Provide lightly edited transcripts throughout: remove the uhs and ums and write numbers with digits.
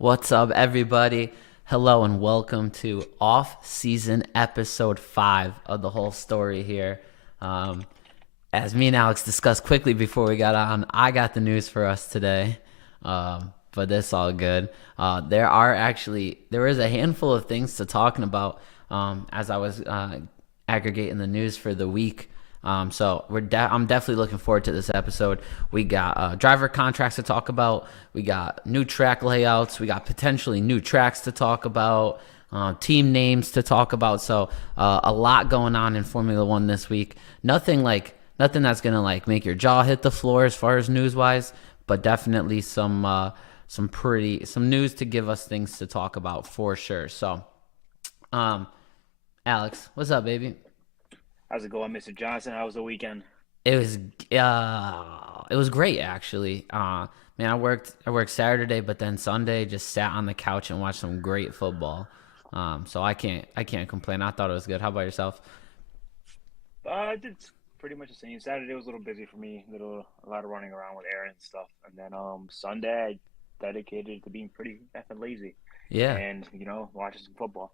What's up, everybody? Hello, and welcome to off-season episode 5 of the whole story here. Um, as me and Alex discussed quickly before we got on, I got the news for us today, but this all good. There is a handful of things to talking about as I was aggregating the news for the week. I'm definitely looking forward to this episode. We got driver contracts to talk about. We got new track layouts. We got potentially new tracks to talk about. Team names to talk about. So a lot going on in Formula One this week. Nothing that's gonna like make your jaw hit the floor as far as news wise, but definitely some news to give us things to talk about for sure. So, Alex, what's up, baby? How's it going, Mr. Johnson? How was the weekend? It was it was great actually. Man, I worked Saturday, but then Sunday just sat on the couch and watched some great football. So I can't complain. I thought it was good. How about yourself? I did pretty much the same. Saturday was a little busy for me, a lot of running around with Aaron and stuff, and then Sunday I dedicated to being pretty effing lazy Yeah, and watching some football.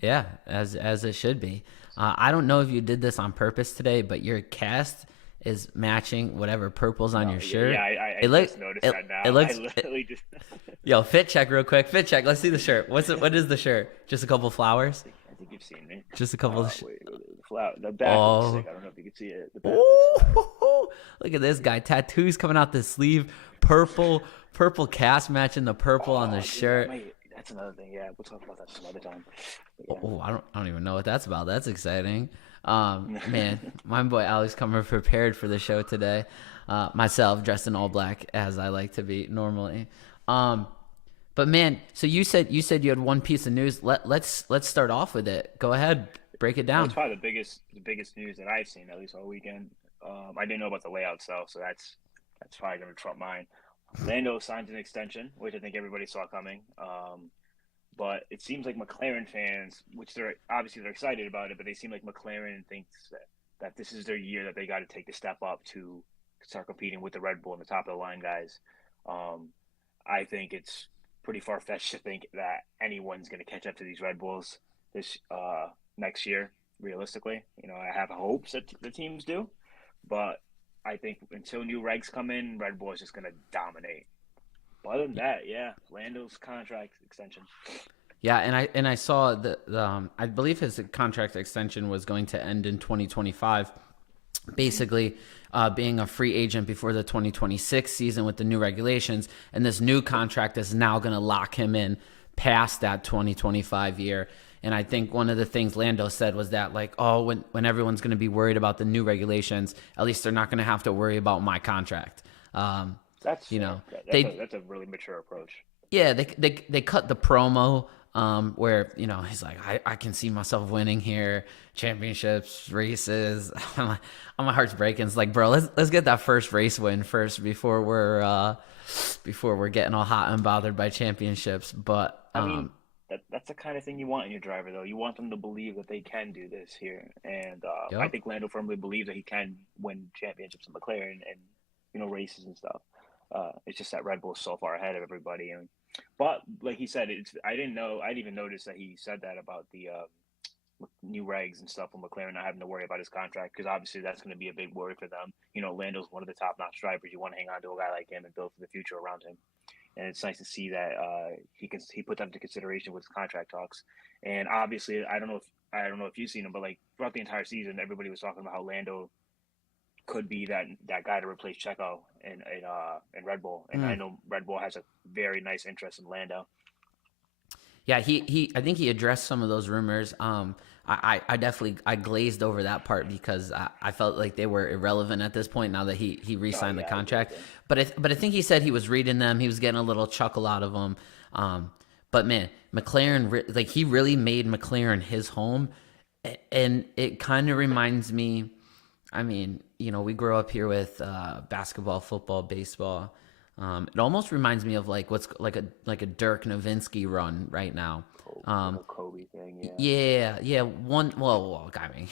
yeah, as it should be. I don't know if you did this on purpose today, but your cast is matching whatever purple's on No, your yeah, shirt. I It look just noticed it, that it now. I looks literally just yo, fit check real quick. Fit check. Let's see the shirt. What is the shirt? Just a couple flowers? I think you've seen me. Just a couple of Wait, the flower, the back looks Oh. sick. I don't know if you can see it. The back looks fire. Ooh, look at this guy. Tattoos coming out the sleeve. Purple cast matching the purple on the Oh, dude, shirt. that's another thing. Yeah, we'll talk about that some other time. But Oh, I don't even know what that's about. That's exciting. yeah. Man, my boy Alex coming prepared for the show today. Myself dressed in all black as I like to be normally. Um, but man, so you said you had one piece of news. Let's start off with it. Go ahead, break it Well, it's down. probably the biggest news that I've seen at least all weekend. I didn't know about the layout stuff, so that's probably going to trump mine. Lando signed an extension, which I think everybody saw coming. But it seems like McLaren fans, which they're excited about it, but they seem like McLaren thinks that this is their year that they got to take the step up to start competing with the Red Bull and the top of the line guys. Um, I think it's pretty far fetched to think that anyone's going to catch up to these Red Bulls this next year. Realistically, I have hopes that the teams do, but I think until new regs come in, Red Bull is just going to dominate. But other than that, yeah, Lando's contract extension. Yeah, and I saw I believe his contract extension was going to end in 2025, basically being a free agent before the 2026 season with the new regulations, and this new contract is now going to lock him in past that 2025 year. And I think one of the things Lando said was that like, oh, when everyone's going to be worried about the new regulations, at least they're not going to have to worry about my contract. Um, That's you fair. know, That's a they that's a really mature approach. yeah, they cut the promo where he's like, I can see myself winning here, championships, races. My heart's breaking. It's like, bro, let's get that first race win first before we're getting all hot and bothered by championships. But I mean, that's the kind of thing you want in your driver, though. You want them to believe that they can do this here, and I yep. think Lando firmly believes that he can win championships in McLaren and races and stuff. It's just that Red Bull is so far ahead of everybody, but like he said, I didn't know. I didn't even notice that he said that about the new regs and stuff with McLaren not having to worry about his contract because obviously that's going to be a big worry for them. Lando's one of the top-notch drivers. You want to hang on to a guy like him and build for the future around him. And it's nice to see that he put that into consideration with his contract talks. And obviously, I don't know if you've seen him, but like throughout the entire season, everybody was talking about how Lando could be that guy to replace Checo in Red Bull. And I Mm. know Red Bull has a very nice interest in Lando. Yeah, he I think he addressed some of those rumors. I definitely I glazed over that part because I felt like they were irrelevant at this point now that he Oh re-signed the yeah, I agree with contract. you. But I think he said he was reading them. He was getting a little chuckle out of them. But man, like he really made McLaren his home, and it kind of reminds me. I mean, we grow up here with basketball, football, baseball. It almost reminds me of like what's like a Dirk Nowitzki run right now. The Um, whole Kobe thing, yeah. yeah, yeah. Well, I mean,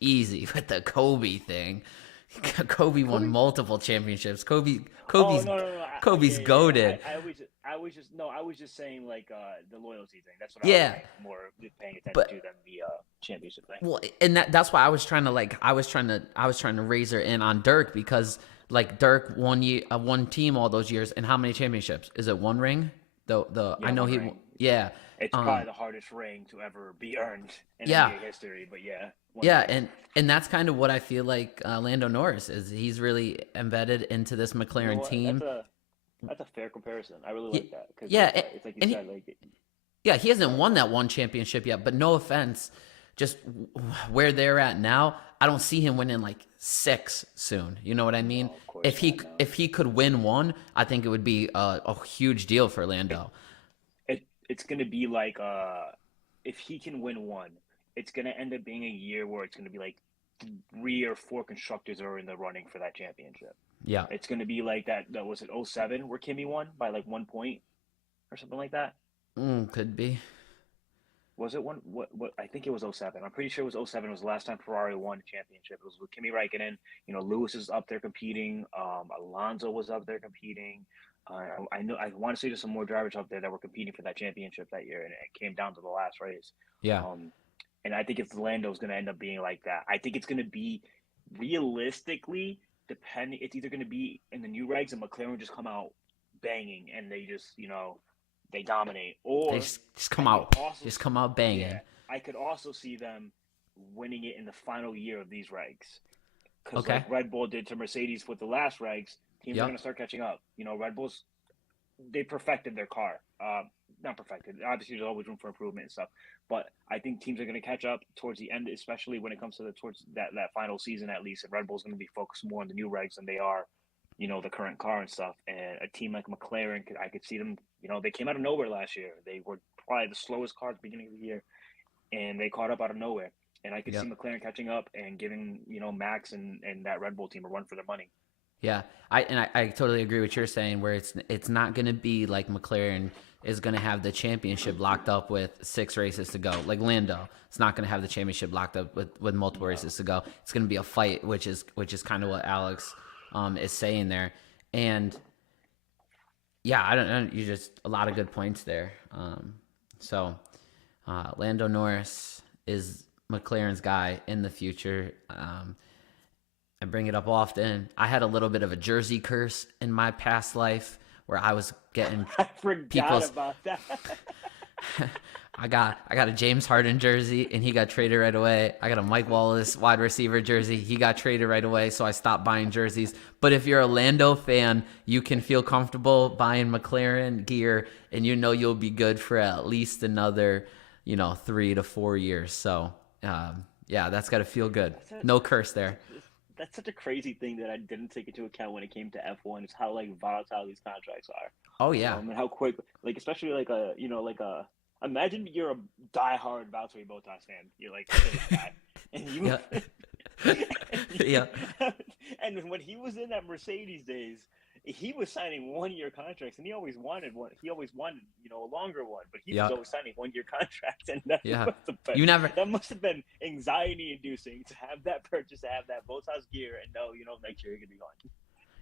easy with the Kobe thing. Kobe won Kobe. multiple championships. Oh Kobe's no no no! Kobe's Yeah yeah yeah. goaded. I always I was just saying like the loyalty thing. That's what I was Yeah, paying more paying attention to but than the championship thing. well, and that's why I was trying to raise her in on Dirk because like Dirk one team all those years, and how many championships? Is it one ring? The I Yeah, know one he ring. yeah. It's probably the hardest ring to ever be earned in Yeah, NBA history. But yeah, one yeah, ring. and that's kind of what I feel like Lando Norris is. He's really embedded into this You know McLaren what? team. That's a fair comparison. I really Yeah, like that because yeah, it's like you and said. Like, yeah, he hasn't sorry, won go that ahead. one championship yet, but no offense, just where they're at now, I don't see him winning like six soon. You know what I mean? No, of course not. No. If he could win one, I think it would be a huge deal for Lando. It's gonna be like if he can win one, it's gonna end up being a year where it's gonna be like 3 or 4 constructors are in the running for that championship. Yeah, It's gonna be like that was it '07 where Kimmy won by like 1 point or something like that. could be. Was it one? What? I think it was '07. I'm pretty sure it was '07. It was the last time Ferrari won a championship. It was with Kimi Räikkönen. You know, Lewis is up there competing. Alonso was up there competing. I know. I want to say there's some more drivers up there that were competing for that championship that year, and it came down to the last race. Yeah, Um, and I think if Lando's going to end up being like that, I think it's going to be realistically depending. It's either going to be in the new regs and McLaren just come out banging and they just they dominate, they or just I come could out, also just come out banging. yeah, I could also see them winning it in the final year of these regs. Because like Okay. Red Bull did to Mercedes with the last regs, teams are going Yep. to start catching up. You know, Red Bull's they perfected their car. Not perfected. Obviously, there's always room for improvement and stuff. But I think teams are going to catch up towards the end, especially when it comes to towards that final season at least. And Red Bull's going to be focused more on the new regs than they are, the current car and stuff. And a team like McLaren, I could see them. They came out of nowhere last year. They were probably the slowest car at the beginning of the year, and they caught up out of nowhere. And I could see Yep. McLaren catching up and giving Max and that Red Bull team a run for their money. Yeah, I totally agree with what you're saying. Where it's not going to be like McLaren is going to have the championship locked up with six races to go. Like Lando, it's not going to have the championship locked up with multiple No. races to go. It's going to be a fight, which is kind of what Alex is saying there. And yeah, I don't know. You just a lot of good points there. Lando Norris is McLaren's guy in the future. I bring it up often. I had a little bit of a jersey curse in my past life where I was getting I forgot people's. about that. I got a James Harden jersey and he got traded right away. I got a Mike Wallace wide receiver jersey. He got traded right away, so I stopped buying jerseys. But if you're a Lando fan, you can feel comfortable buying McLaren gear and you'll be good for at least another, 3 to 4 years. So, yeah, that's got to feel good. That's a, No curse there. that's such a crazy thing that I didn't take into account when it came to F1 is how like volatile these contracts Oh are. yeah. And how quick, like especially like imagine you're a diehard Valtteri Bottas fan. You're like this guy, and you Yeah. and, Yeah. and when he was in that Mercedes days, he was signing 1 year contracts, and he always wanted one. He always wanted a longer one, but he was Yeah. always signing 1 year contracts, and that Yeah. must have been You never. anxiety inducing to have that purchase, to have that Bottas gear, and know next year you're gonna be gone.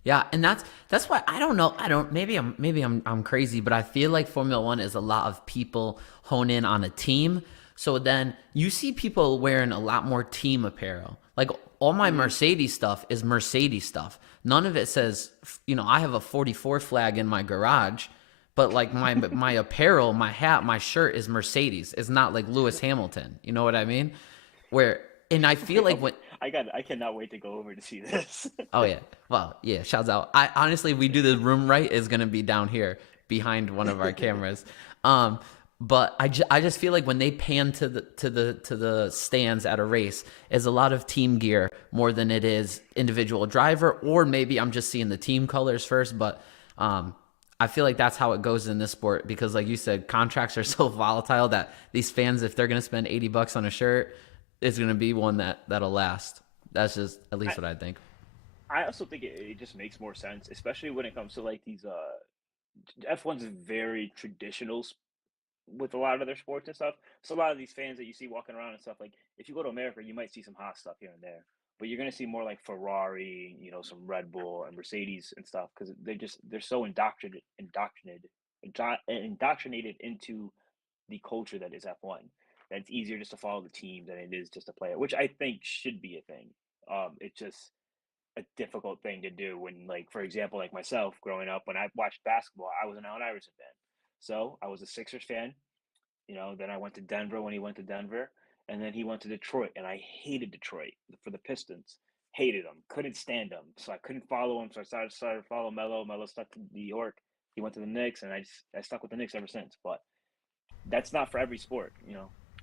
Yeah, and that's why I don't know. I don't. Maybe I'm crazy, but I feel like Formula One is a lot of people hone in on a team. So then you see people wearing a lot more team apparel. Like all my Mm-hmm. Mercedes stuff is Mercedes stuff. None of it says, I have a 44 flag in my garage, but like my apparel, my hat, my shirt is Mercedes. It's not like Lewis Hamilton. You know what I mean? Where and I feel like when I cannot wait to go over to see this. Oh yeah. Well, yeah, shouts out. I honestly we do the room right is going to be down here behind one of our cameras. But I just feel like when they pan to the stands at a race is a lot of team gear more than it is individual driver, or maybe I'm just seeing the team colors first, but I feel like that's how it goes in this sport because like you said contracts are so volatile that these fans if they're going to spend $80 on a shirt, it's going to be one that'll last. That's just at least I, what I think. I also think it just makes more sense, especially when it comes to like these F1's very traditional with a lot of their sports and stuff. So a lot of these fans that you see walking around and stuff, like if you go to America, you might see some hot stuff here and there, but you're gonna see more like Ferrari, some Red Bull and Mercedes and stuff because they're so indoctrinated indoctrinated into the culture that is F1. That it's easier just to follow the team than it is just to play it, which I think should be a thing. It's just a difficult thing to do when, like, for example, like myself growing up, when I watched basketball, I was an Allen Iverson fan. So I was a Sixers fan. Then I went to Denver when he went to Denver, and then he went to Detroit, and I hated Detroit for the Pistons. Hated him, couldn't stand him, so I couldn't follow him. So I started to follow Melo. Melo stuck to New York. He went to the Knicks, and I stuck with the Knicks ever since. But that's not for every sport.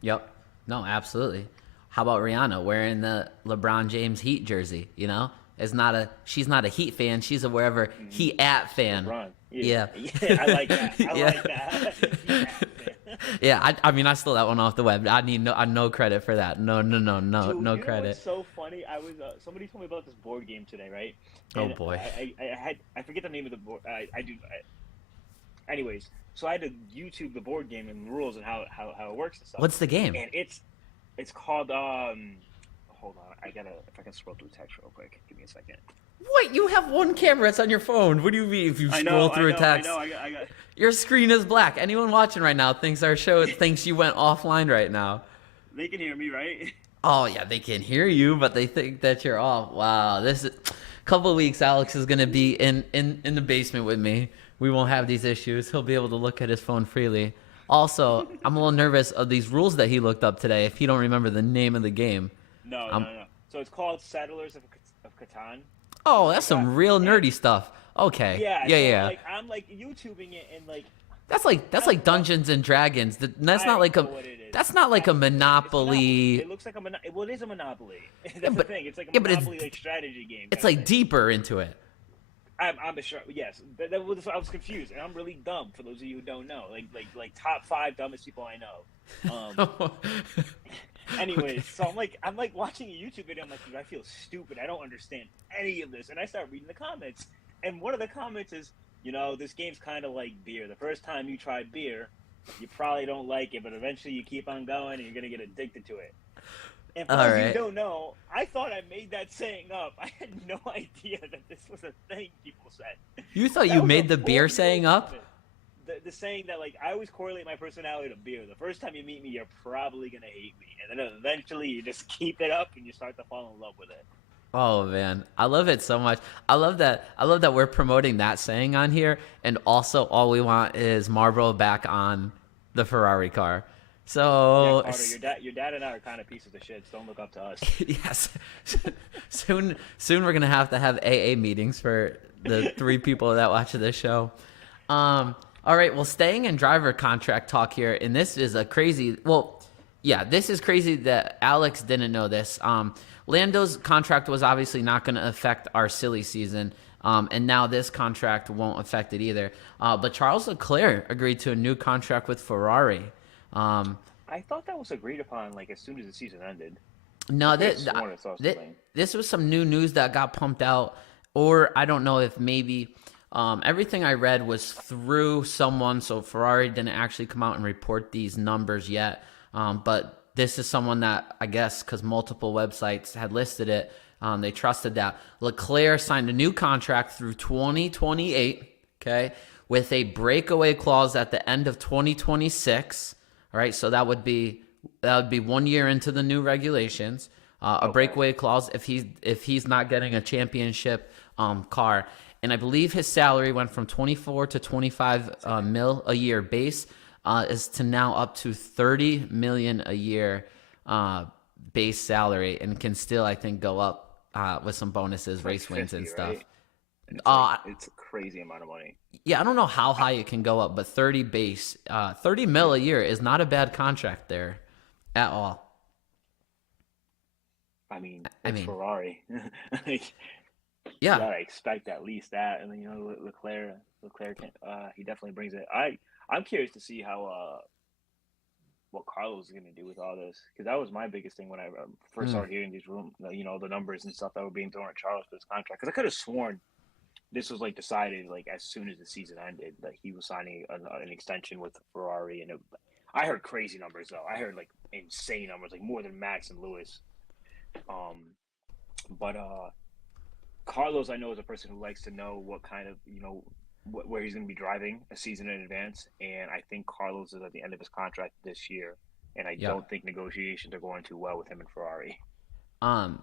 Yep. No, absolutely. How about Rihanna wearing the LeBron James Heat jersey? She's not a Heat fan. She's a wherever Hmm. Heat at fan. LeBron, yeah, Yeah. yeah, I like that. I Yeah. like that. Yeah, Yeah, I mean, I stole that one off the web. No credit for that. dude, No you know what's credit. so funny? I was somebody told me about this board game today, right? Oh And boy. I forget the name of the board. Anyways, so I had to YouTube the board game and the rules and how it works and stuff. What's the game? And it's called hold on, I gotta if I can scroll through text real quick. Give me a second. Wait, you have one camera. It's on your phone. What do you mean if you scroll through a text? I got. Your screen is black. Anyone watching right now thinks our show thinks you went offline right now. They can hear me, right? Oh yeah, they can hear you, but they think that you're off. Wow, this is couple of weeks. Alex is gonna be in the basement with me. We won't have these issues. He'll be able to look at his phone freely. Also, I'm a little nervous of these rules that he looked up today. If you don't remember the name of the game, No, no, um, no. So it's called Settlers of Catan. oh, I that's forgot. some real And nerdy stuff. Okay, yeah, yeah, so yeah. like I'm like YouTubing it and like That's like Dungeons and Dragons. That's I not don't like know a what it is. that's not like a It's Monopoly. It Monopoly. looks like a Monopoly. Well, it is a Monopoly. Yeah, That's the thing. It's like a yeah, but Monopoly like strategy game it's kind of like thing. deeper into it. I'm sure. Yes, I was confused, and I'm really dumb. For those of you who don't know, like top five dumbest people I know. Um, Anyways, so I'm like watching a YouTube video. I'm like, dude, I feel stupid. I don't understand any of this. And I start reading the comments. And one of the comments is, this game's kind of like beer. The first time you try beer, you probably don't like it, but eventually you keep on going and you're gonna get addicted to it. And for All those of you who right. don't know, I thought I made that saying up. I had no idea that this was a thing people said. You thought That you was a made the beer 4-year-old saying up? comment. The saying that like I always correlate my personality to beer. The first time you meet me, you're probably gonna hate me, and then eventually you just keep it up and you start to fall in love with it. Oh man, I love it so much. I love that. I love that we're promoting that saying on here, and also all we want is Marlboro back on the Ferrari car. Yeah, So Carter, your dad and I are kind of pieces of shit. So don't look up to us. yes, soon we're gonna have to have AA meetings for the three people that watch this show. All right, well, staying in driver contract talk here, and this is a crazy. Well, yeah, this is crazy that Alex didn't know this. Lando's contract was obviously not going to affect our silly season, and now this contract won't affect it either. But Charles Leclerc agreed to a new contract with Ferrari. Um, I thought that was agreed upon like as soon as the season ended. I no, could have sworn I saw something. this was some new news that got pumped out, or I don't know if maybe everything I read was through someone. So Ferrari didn't actually come out and report these numbers yet, but this is someone that I guess because multiple websites had listed it, they trusted that Leclerc signed a new contract through 2028. Okay, with a breakaway clause at the end of 2026. All right, so that would be 1 year into the new regulations. A Okay. breakaway clause if he's not getting a championship car, and I believe his salary went from 24 to 25 mil a year base, is to now up to 30 million a year base salary, and can still I think go up with some bonuses, It's like race wins, 50, and stuff. right? It's like Uh, it's a crazy amount of money. yeah, I don't know how high it can go up, but 30 base, 30 mil a year is not a bad contract there at all. I mean, I it's mean, Ferrari. Like, you yeah. gotta expect at least that. And then Leclerc can, he definitely brings it. I'm curious to see how what Carlos is gonna do with all this because that was my biggest thing when I first Mm. started hearing these the numbers and stuff that were being thrown at Charles for this contract. Because I could have sworn this was like decided like as soon as the season ended, like he was signing an extension with Ferrari, and I heard crazy numbers though. I heard like insane numbers, like more than Max and Lewis. Um, but Carlos, I know, is a person who likes to know what kind of where he's going to be driving a season in advance, and I think Carlos is at the end of his contract this year, and I Yeah. don't think negotiations are going too well with him and Ferrari. Um,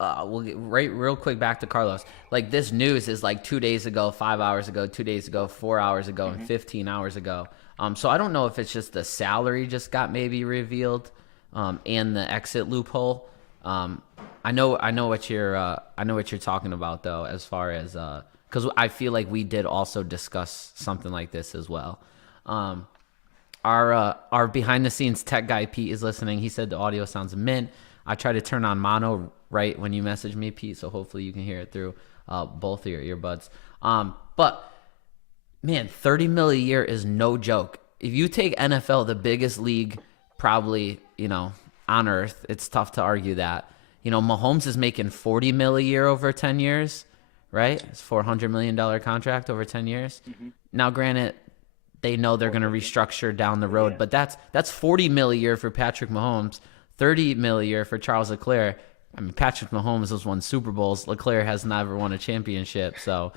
we'll get right real quick back to Carlos. Like this news is like 2 days ago, 5 hours ago, 2 days ago, 4 hours ago, and Mm-hmm. 15 hours ago. So I don't know if it's just the salary just got maybe revealed, and the exit loophole. I know what you're talking about though, as far as because I feel like we did also discuss something like this as well. Um, our behind the scenes tech guy Pete is listening. He said the audio sounds mint. I try to turn on mono right when you message me, Pete, so hopefully you can hear it through both of your earbuds. But man, 30 mil a year is no joke. If you take NFL, the biggest league probably, on earth, it's tough to argue that. Mahomes is making 40 mil a year over 10 years, right? It's $400 million contract over 10 years. Mm-hmm. Now, granted, they know they're going to restructure down the road, Yeah. but that's 40 mil a year for Patrick Mahomes, 30 mil a year for Charles Leclerc. I mean, Patrick Mahomes has won Super Bowls. Leclerc has never won a championship. So,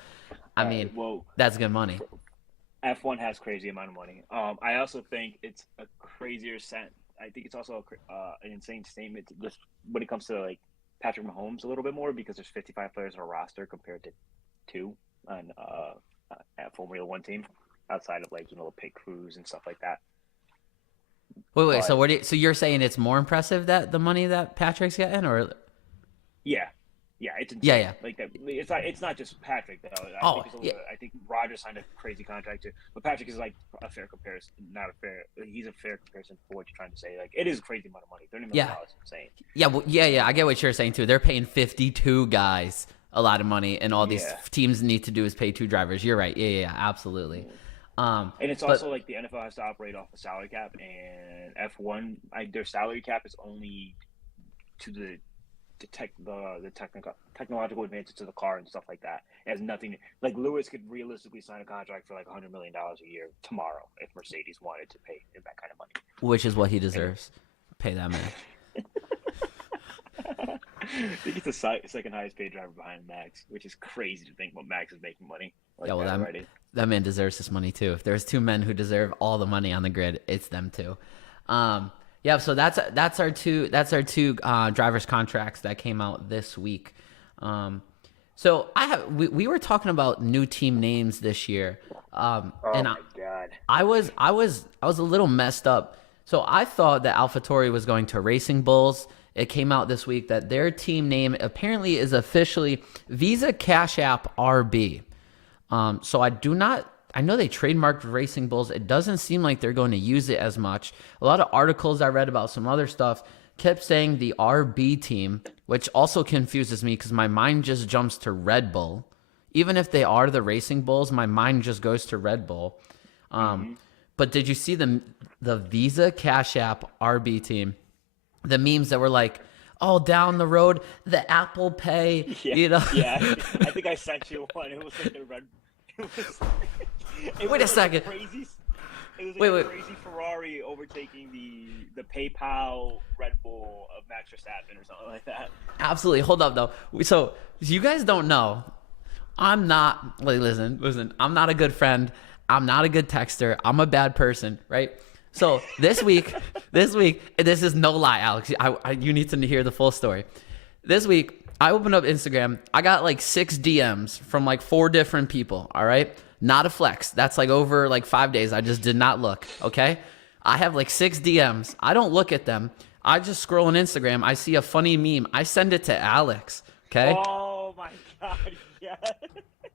I mean, Well, that's good money. F1 has crazy amount of money. I also think it's a crazier set. I think it's also an insane statement just when it comes to like Patrick Mahomes a little bit more because there's 55 players on a roster compared to two on at Formula One team outside of like the pit crews and stuff like that. Wait. But So you're saying it's more impressive that the money that Patrick's getting, or yeah, it's insane. yeah. Like that. It's not just Patrick though. Oh, yeah. I think Roger signed a crazy contract too, but Patrick is like a fair comparison. Not a fair. He's a fair comparison for what you're trying to say. Like it is a crazy amount of money. $30 million is insane. Yeah, well, yeah. I get what you're saying too. They're paying 52 guys a lot of money, and all these Yeah. teams need to do is pay two drivers. You're right. Yeah, absolutely. And it's But also like the NFL has to operate off a salary cap, and F1, their salary cap is only to the technological advances of the car and stuff like that. It has nothing. Like Lewis could realistically sign a contract for like $100 million a year tomorrow if Mercedes wanted to pay him that kind of money. which is what he deserves. Pay that man. I think it's the second highest paid driver behind Max, which is crazy to think what Max is making money like Yeah, well, that that already. that man deserves this money too. If there's two men who deserve all the money on the grid, it's them two. Yeah, so that's our two drivers contracts that came out this week. So we were talking about new team names this year, Oh and my god! I was a little messed up. So I thought that AlphaTauri was going to Racing Bulls. It came out this week that their team name apparently is officially Visa Cash App RB. So I know they trademarked Racing Bulls. It doesn't seem like they're going to use it as much. A lot of articles I read about some other stuff kept saying the RB team, which also confuses me because my mind just jumps to Red Bull. Even if they are the Racing Bulls, my mind just goes to Red Bull. But did you see the Visa Cash App RB team? The memes that were like, oh, down the road, the Apple Pay, Yeah, yeah. I think I sent you one. It was like the red. Wait a second. Crazy. It was Wait. a crazy Ferrari overtaking the PayPal Red Bull of Max Verstappen or something like that. Absolutely. Hold up, though. So you guys don't know. I'm not. Like, listen. I'm not a good friend. I'm not a good texter. I'm a bad person, right? So this week, this is no lie, Alex. You need to hear the full story. This week, I opened up Instagram. I got like 6 DMs from like 4 different people. All right, not a flex. That's like over like 5 days. I just did not look. Okay, I have like 6 DMs. I don't look at them. I just scroll on Instagram. I see a funny meme. I send it to Alex. Okay. Oh my god! Yeah.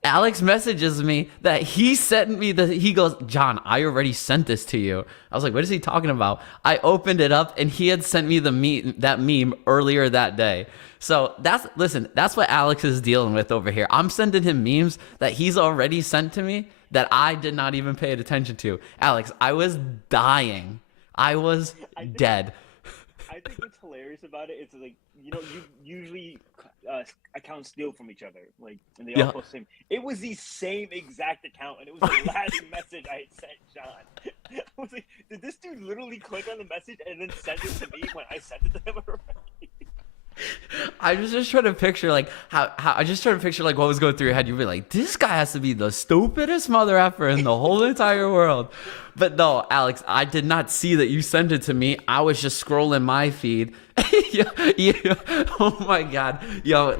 Alex messages me that he sent me he goes, John, I already sent this to you. I was like, what is he talking about? I opened it up and he had sent me that meme earlier that day. So that's what Alex is dealing with over here. I'm sending him memes that he's already sent to me that I did not even pay attention to. Alex, I was dying. I was dead. I think what's hilarious about it is like you usually accounts steal from each other, like, and they all post the same. It was the same exact account, and it was the last message I had sent John. I was like, did this dude literally click on the message and then send it to me when I sent it to him already? I was just trying to picture like how I just trying to picture like what was going through your head. You'd be like, this guy has to be the stupidest mother effer in the whole entire world. But no, Alex, I did not see that you sent it to me. I was just scrolling my feed. Oh my god. Yo,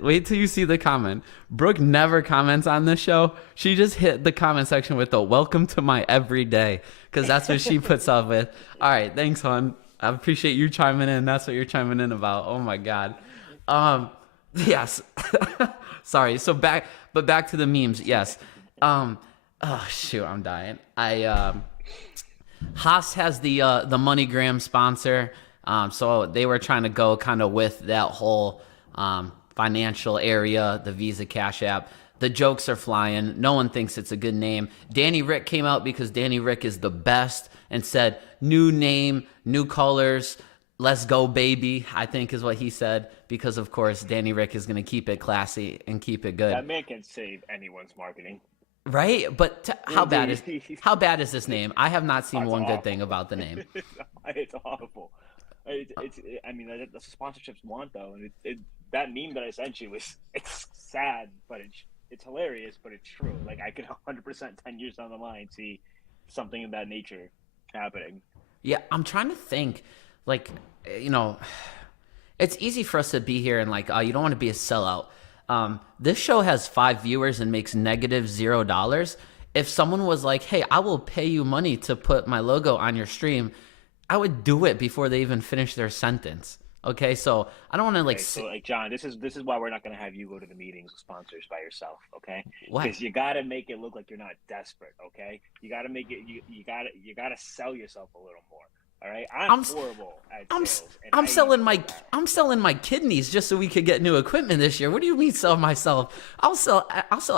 wait till you see the comment. Brooke never comments on this show. She just hit the comment section with the welcome to my everyday. Because that's what she puts up with. All right, thanks, hon. I appreciate you chiming in. That's what you're chiming in about. Oh my god. Yes. Sorry. Back to the memes. Yes. Oh shoot, I'm dying. Haas has the MoneyGram sponsor. So they were trying to go kind of with that whole financial area, the Visa Cash App. The jokes are flying. No one thinks it's a good name. Danny Rick came out because Danny Rick is the best and said, new name, new colors, let's go, baby, I think is what he said. Because, of course, Danny Rick is going to keep it classy and keep it good. That man can save anyone's marketing. Right? But how bad is this name? I have not seen one awful. Good thing about the name. It's awful. I mean, that's what sponsorships want, though. And that meme that I sent you it's sad, but it's hilarious, but it's true. Like, I could 100% 10 years down the line see something of that nature happening. Yeah, I'm trying to think. Like, it's easy for us to be here and like, you don't want to be a sellout. This show has 5 viewers and makes negative $0. If someone was like, hey, I will pay you money to put my logo on your stream, I would do it before they even finish their sentence. Okay, so I don't want to like. So, like, John, this is why we're not going to have you go to the meetings with sponsors by yourself. Okay, why? Because you got to make it look like you're not desperate. Okay, you got to make it. You got to sell yourself a little more. All right, I'm horrible at sales. I'm selling my kidneys just so we could get new equipment this year. What do you mean sell myself? I'll sell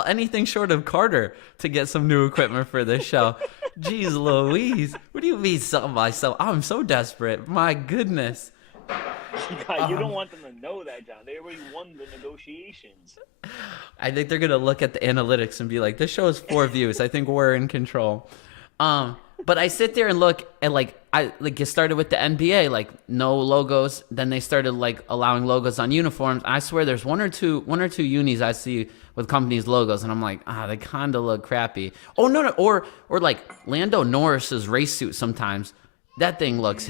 anything short of Carter to get some new equipment for this show. Jeez Louise, what do you mean sell myself? I'm so desperate. My goodness. You don't want them to know that, John. They already won the negotiations. I think they're gonna look at the analytics and be like, "This show has 4 views. I think we're in control." But I sit there and look at it started with the NBA, like no logos. Then they started like allowing logos on uniforms. I swear, there's one or two unis I see with companies' logos, and I'm like, they kind of look crappy. Oh no, or like Lando Norris's race suit. Sometimes that thing looks,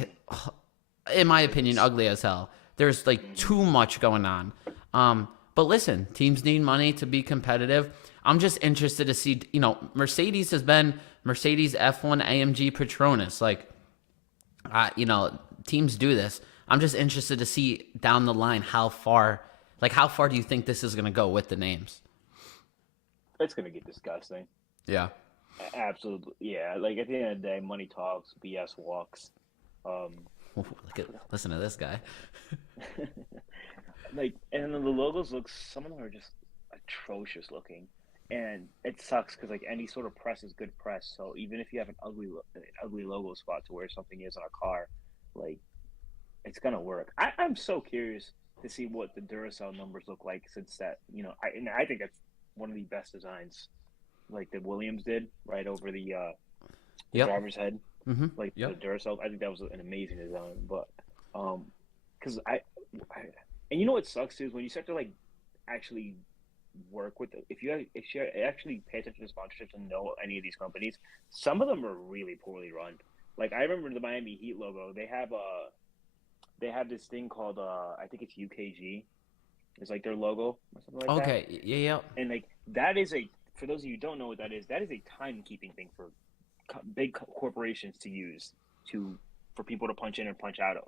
in my opinion, ugly as hell. There's like too much going on. But listen, teams need money to be competitive. I'm just interested to see, Mercedes has been Mercedes F1 AMG Petronas. Like, teams do this. I'm just interested to see down the line how far do you think this is going to go with the names? It's going to get disgusting. Yeah. Absolutely. Yeah. Like, at the end of the day, money talks, BS walks. Listen to this guy. Like, and then the logos some of them are just atrocious looking, and it sucks because like any sort of press is good press. So even if you have an ugly logo spot to where something is on a car, like, it's gonna work. I'm so curious to see what the Duracell numbers look like, since that I think that's one of the best designs, like that Williams did right over the driver's head. Mm-hmm. Like the Duracell, I think that was an amazing design. But because and you know what sucks too is when you start to like actually work with if you actually pay attention to sponsorships and know any of these companies, some of them are really poorly run. Like, I remember the Miami Heat logo. They have this thing called I think it's UKG. It's like their logo or something like that. Okay, yeah. And like that is for those of you who don't know what that is a timekeeping thing for big corporations to use for people to punch in and punch out of.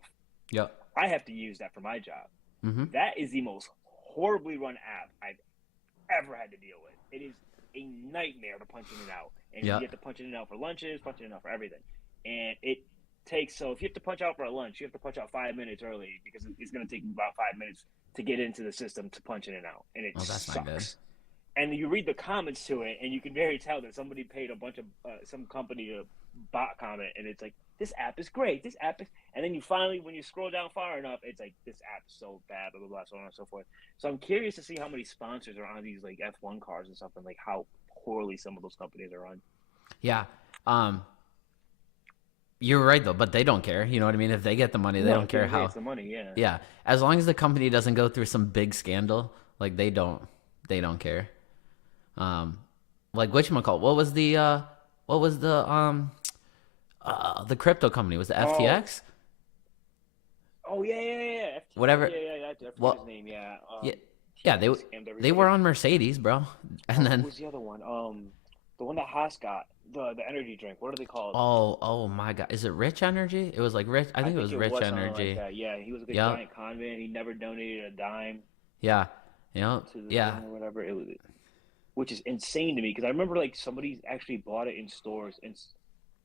Yeah. I have to use that for my job. Mm-hmm. That is the most horribly run app I've ever had to deal with. It is a nightmare to punch in and out. And you have to punch in and out for lunches, punch in and out for everything. And it takes, so if you have to punch out for a lunch, you have to punch out 5 minutes early because it's going to take about 5 minutes to get into the system to punch in and out. And it sucks. Not good. And you read the comments to it, and you can very tell that somebody paid a bunch of some company to bot comment, and it's like, this app is great. This app is, and then you finally, when you scroll down far enough, it's like, this app is so bad, blah blah blah, so on and so forth. So I'm curious to see how many sponsors are on these like F1 cars and stuff, and like how poorly some of those companies are run. Yeah. You're right though, but they don't care. You know what I mean? If they get the money, they No, don't care it's how. the money. Yeah. Yeah, as long as the company doesn't go through some big scandal, like they don't care. Um, like whatchamacallit, what was the crypto company? Was the Oh, FTX? oh yeah. Whatever. I forget his Well, name. Yeah. yeah, yeah, Yeah, he scammed they were everybody. on Mercedes, bro, and Oh, who then was the other one? The one that Haas got, the energy drink. What are they called? oh my God, is it Rich Energy? It was like Rich. I I think it think was it Rich was something like Energy. that. Yeah, he was like a Yep. giant con man. He never donated a dime Yeah. Yep. to the Yeah. thing or whatever. It was, which is insane to me because I remember like somebody actually bought it in stores and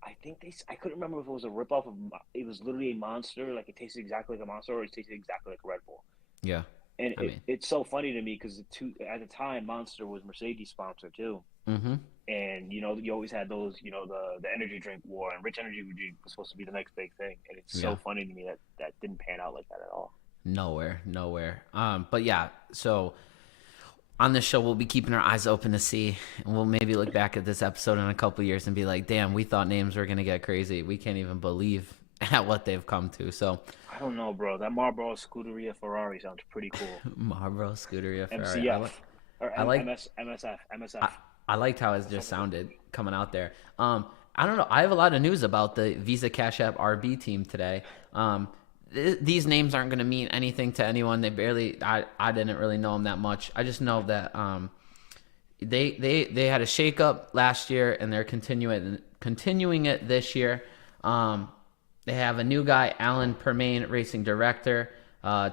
I think I couldn't remember if it was a ripoff of it was literally a Monster, like it tasted exactly like a Monster, or it tasted exactly like a Red Bull. Yeah. And I mean. it's so funny to me because at the time Monster was Mercedes sponsor too. Mm-hmm. And you always had those, the energy drink war, and Rich Energy was supposed to be the next big thing, and it's so Yeah. funny to me that that didn't pan out like that at all. Nowhere. Nowhere. But yeah. So on this show, we'll be keeping our eyes open to see, and we'll maybe look back at this episode in a couple years and be like, "Damn, we thought names were gonna get crazy. We can't even believe at what they've come to." So, I don't know, bro. That Marlboro Scuderia Ferrari sounds pretty cool. Marlboro, Scuderia, Ferrari. MCF or I like, MSF, I, MSF, I liked how it or just something like sounded coming out there. I don't know. I have a lot of news about the Visa Cash App RB team today. These names aren't going to mean anything to anyone. I didn't really know them that much. I just know that they had a shakeup last year and they're continuing it this year. They have a new guy, Alan Permain, racing director.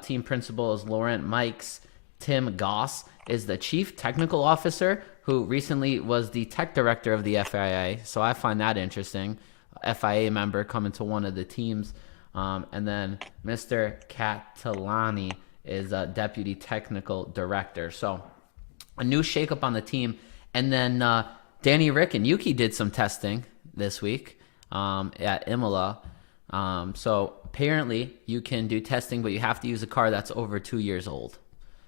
Team principal is Laurent Mikes. Tim Goss is the chief technical officer, who recently was the tech director of the FIA. So I find that interesting. FIA member coming to one of the teams. And then Mr. Catalani is a deputy technical director. So a new shakeup on the team. And then Danny Rick and Yuki did some testing this week at Imola. So apparently you can do testing, but you have to use a car that's over 2 years old.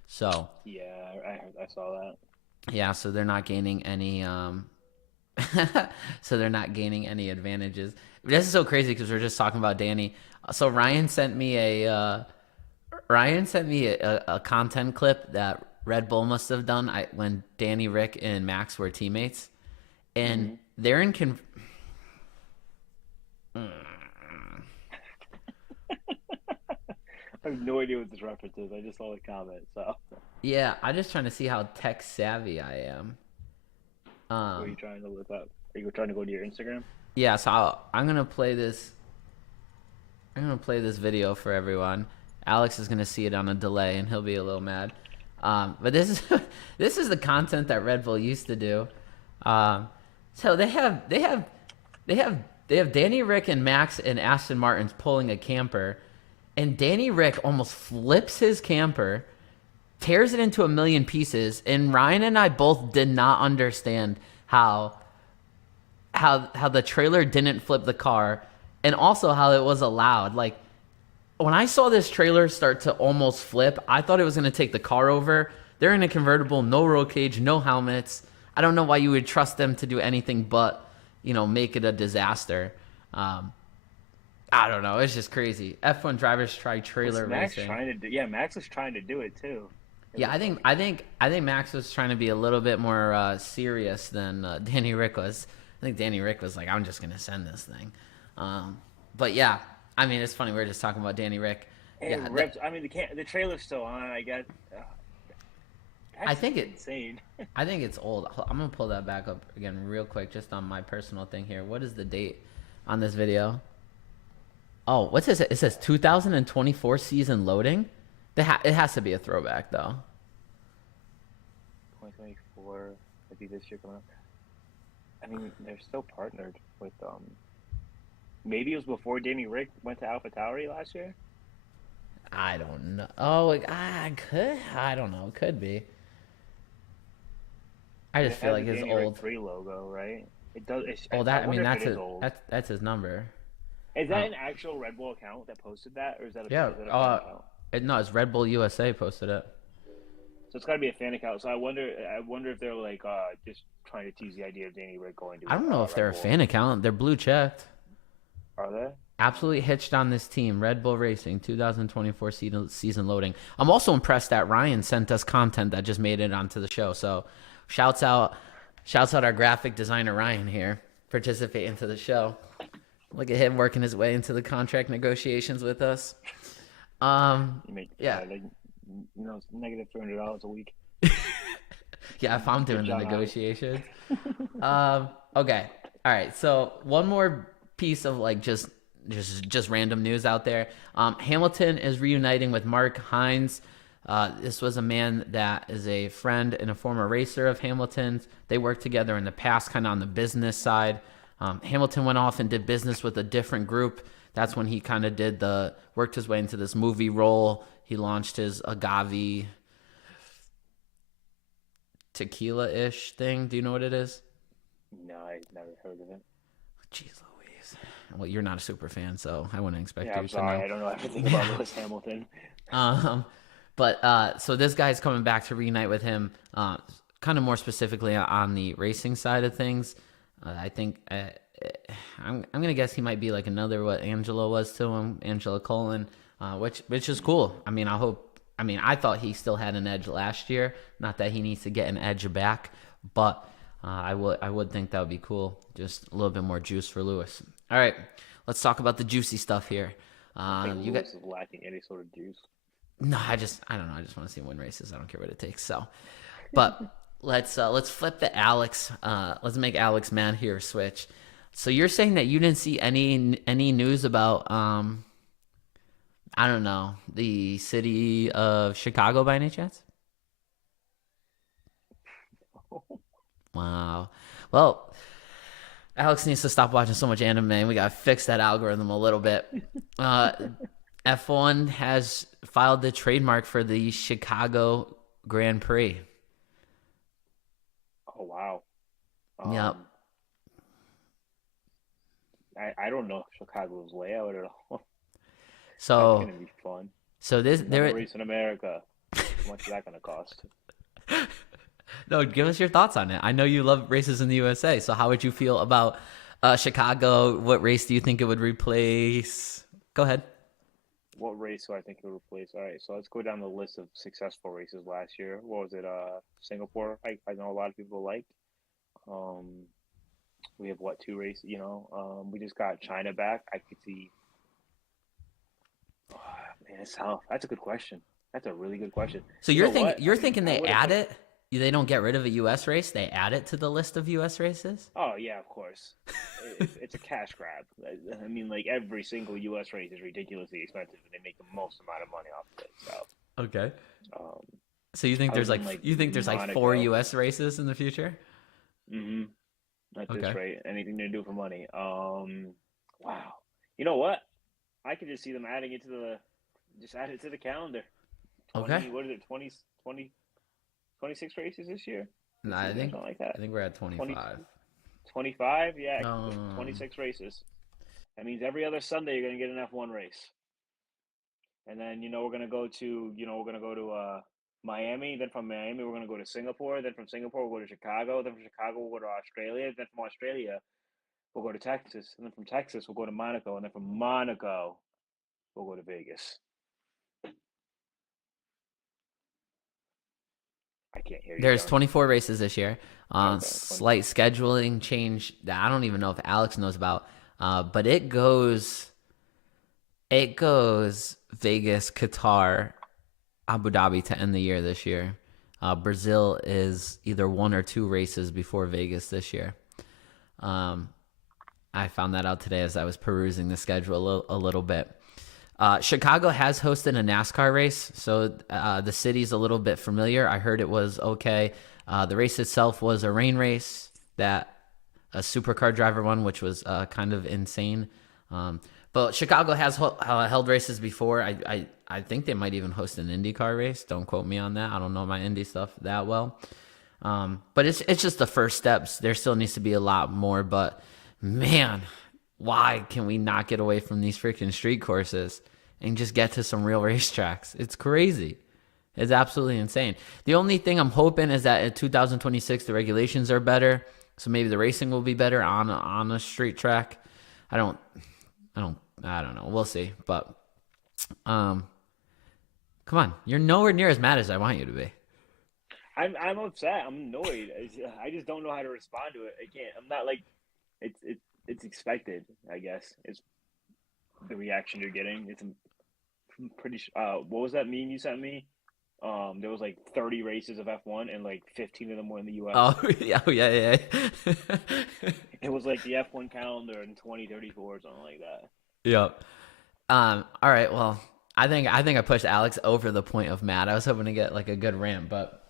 So yeah, I saw that. yeah, so they're not gaining any so they're not gaining any advantages. This is so crazy because we're just talking about Danny. So Ryan sent me a content clip that Red Bull must have done when Danny, Rick, and Max were teammates, and Hmm. they're in I have no idea what this reference is. I just saw the comment. So, yeah. I'm just trying to see how tech savvy I am. what are you trying to look up? Are you trying to go to your Instagram? Yeah, so I'm gonna play this. I'm gonna play this video for everyone. Alex is gonna see it on a delay, and he'll be a little mad. But this is this is the content that Red Bull used to do. So they have Danny Rick and Max and Aston Martin's pulling a camper, and Danny Rick almost flips his camper, tears it into a million pieces, and Ryan and I both did not understand how the trailer didn't flip the car, and also how it was allowed. Like when I saw this trailer start to almost flip, I thought it was going to take the car over. They're in a convertible, no roll cage, no helmets. I don't know why you would trust them to do anything but, make it a disaster. I don't know. It's just crazy. F1 drivers try What's trailer Max racing. trying to do? Yeah, Max was trying to do it too. It Yeah, I looked think like. I think I think Max was trying to be a little bit more serious than Danny Rick was. I think Danny Rick was like, "I'm just gonna send this thing." But yeah, I mean, it's funny. We are just talking about Danny Rick. It Yeah, rips. I mean, the trailer's still on. I guess I that's think it. insane. I think it's old. I'm gonna pull that back up again real quick, just on my personal thing here. What is the date on this video? Oh, what's this? It says 2024 season loading. It has to be a throwback though. 2024, maybe this year coming up. I mean, they're still partnered with. Maybe it was before Danny Rick went to AlphaTauri last year. I don't know. Oh, I could. I don't know. Could be. I It just feel has like the it's Danny Rick old. 3 logo, right? It does. Oh, I that. I mean, wonder if it that's is his. old. That's his number. Is that Oh, an actual Red Bull account that posted that, or is that yeah. a fan account? No, it's Red Bull USA posted it. So it's got to be a fan account. So I wonder if they're like just trying to tease the idea of Danny Rick going to I don't know if Red they're a Bull. fan account. They're blue checked. Are they? Absolutely hitched on this team. Red Bull Racing 2024 season loading. I'm also impressed that Ryan sent us content that just made it onto the show. So shouts out our graphic designer Ryan here participating into the show. Look at him working his way into the contract negotiations with us. You make Yeah. like negative $300 a week. Yeah, if I'm Good doing the job, Alex. negotiations. Okay. All right. So one more piece of like just random news out there. Hamilton is reuniting with Mark Hines. This was a man that is a friend and a former racer of Hamilton's. They worked together in the past, kind of on the business side. Hamilton went off and did business with a different group. That's when he kind of worked his way into this movie role. He launched his agave tequila-ish thing. Do you know what it is? No, I've never heard of it. Jeez Louise. Well, you're not a super fan, so I wouldn't expect Yeah, you I'm to sorry. know. I don't know everything about Lewis Hamilton. So this guy's coming back to reunite with him, kind of more specifically on the racing side of things. I think I'm gonna guess he might be like another what Angela was to him, Angela Cullen, which is cool. I mean, I thought he still had an edge last year. Not that he needs to get an edge back, but I would think that would be cool. Just a little bit more juice for Lewis. All right, let's talk about the juicy stuff here. I think You got Lewis is lacking any sort of juice. no, I don't know. I just want to see him win races. I don't care what it takes. So, but let's flip the Alex. Let's make Alex mad here. Switch. So you're saying that you didn't see any news about I don't know, the city of Chicago by any chance? Wow. Well, Alex needs to stop watching so much anime. We gotta fix that algorithm a little bit. Uh, F1 has filed the trademark for the Chicago Grand Prix. Oh wow. Yep. I don't know Chicago's layout at all. That's So gonna be fun. this Another there. race in America. How much is that gonna cost? No, give us your thoughts on it. I know you love races in the USA. So how would you feel about Chicago? What race do you think it would replace? Go ahead. What race do I think it will replace? All right, so let's go down the list of successful races last year. What was it? Singapore. I know a lot of people liked. Um, we have what, two races? We just got China back. I could see. Oh, man, it's tough. That's a good question. That's a really good question. So You know what? you're thinking I they would have add put. it? They don't get rid of a U.S. race. They add it to the list of U.S. races. Oh yeah, of course. It's a cash grab. I mean, like every single U.S. race is ridiculously expensive, and they make the most amount of money off of it. So, Okay. um, So you think other there's than like like four Monaco. U.S. races in the future? hmm At this Okay. rate, anything to do for money. Wow. You know what? I could just see them adding it to just add it to the calendar. Okay. 20, what is it? 26 races this year? No, This season or something like that. I think we're at 20, 25. 25? Yeah, Um, 26 races. That means every other Sunday you're gonna get an F1 race. And then we're gonna go to Miami. Then from Miami we're gonna go to Singapore. Then from Singapore we'll go to Chicago. Then from Chicago we'll go to Australia. Then from Australia we'll go to Texas. And then from Texas we'll go to Monaco. And then from Monaco we'll go to Vegas. I can't hear you, there's John. 24 races this year. Okay, 20. Slight scheduling change that I don't even know if Alex knows about. But it goes Vegas, Qatar, Abu Dhabi to end the year this year. Brazil is either one or two races before Vegas this year. I found that out today as I was perusing the schedule a little bit. Chicago has hosted a NASCAR race, so the city's a little bit familiar. I heard it was okay. The race itself was a rain race that a supercar driver won, which was kind of insane. But Chicago has held races before. I think they might even host an IndyCar race. Don't quote me on that. I don't know my Indy stuff that well. But it's just the first steps. There still needs to be a lot more. But man, why can we not get away from these freaking street courses and just get to some real racetracks? It's crazy. It's absolutely insane. The only thing I'm hoping is that in 2026 the regulations are better, so maybe the racing will be better on a street track. I I don't know. We'll see. But um, come on, you're nowhere near as mad as I want you to be. I'm upset. I'm annoyed. I just don't know how to respond to it. I can't. I'm not like it's expected. I guess it's the reaction you're getting. It's I'm pretty sure. What was that meme you sent me? There was like 30 races of F1 and like 15 of them were in the U.S. Oh yeah, oh, yeah, yeah. It was like the F1 calendar in 2034 or something like that. Yep. All right. Well, I think I pushed Alex over the point of mad. I was hoping to get like a good rant, but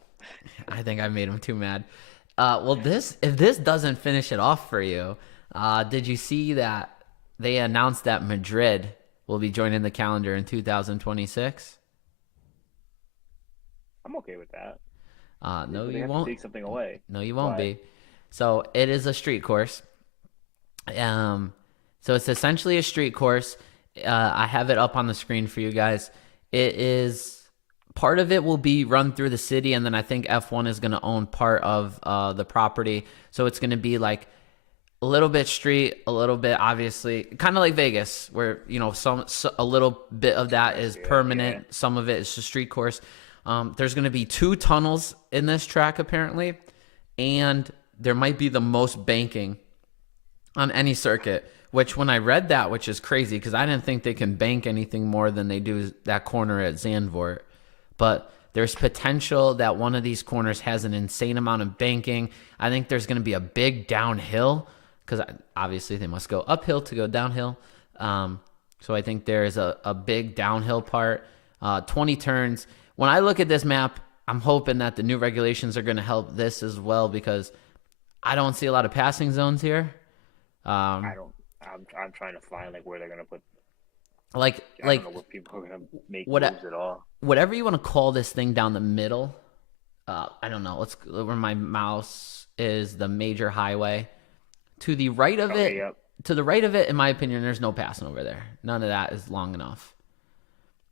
I think I made him too mad. Well, this if this doesn't finish it off for you, did you see that they announced that Madrid will be joining the calendar in 2026? I'm okay with that. No, They you have to won't. take something away. No, you won't But be. So it is a street course. Um, so it's essentially a street course. I have it up on the screen for you guys. It is part of it will be run through the city, and then I think F1 is going to own part of the property. So it's going to be like a little bit street, a little bit obviously, kind of like Vegas, where a little bit of that is permanent, yeah. some of it is a street course. There's going to be 2 tunnels in this track apparently, and there might be the most banking on any circuit, which when I read that, which is crazy because I didn't think they can bank anything more than they do that corner at Zandvoort. But there's potential that one of these corners has an insane amount of banking. I think there's going to be a big downhill because obviously they must go uphill to go downhill. So I think there is a big downhill part, 20 turns. When I look at this map, I'm hoping that the new regulations are going to help this as well because I don't see a lot of passing zones here. I don't. I'm trying to find like where they're gonna put. Like I don't know where people are gonna make what moves at all. whatever you want to call this thing down the middle. I don't know. Let's where my mouse is the major highway. To the right of it, Yep. to the right of it, in my opinion, there's no passing over there. None of that is long enough.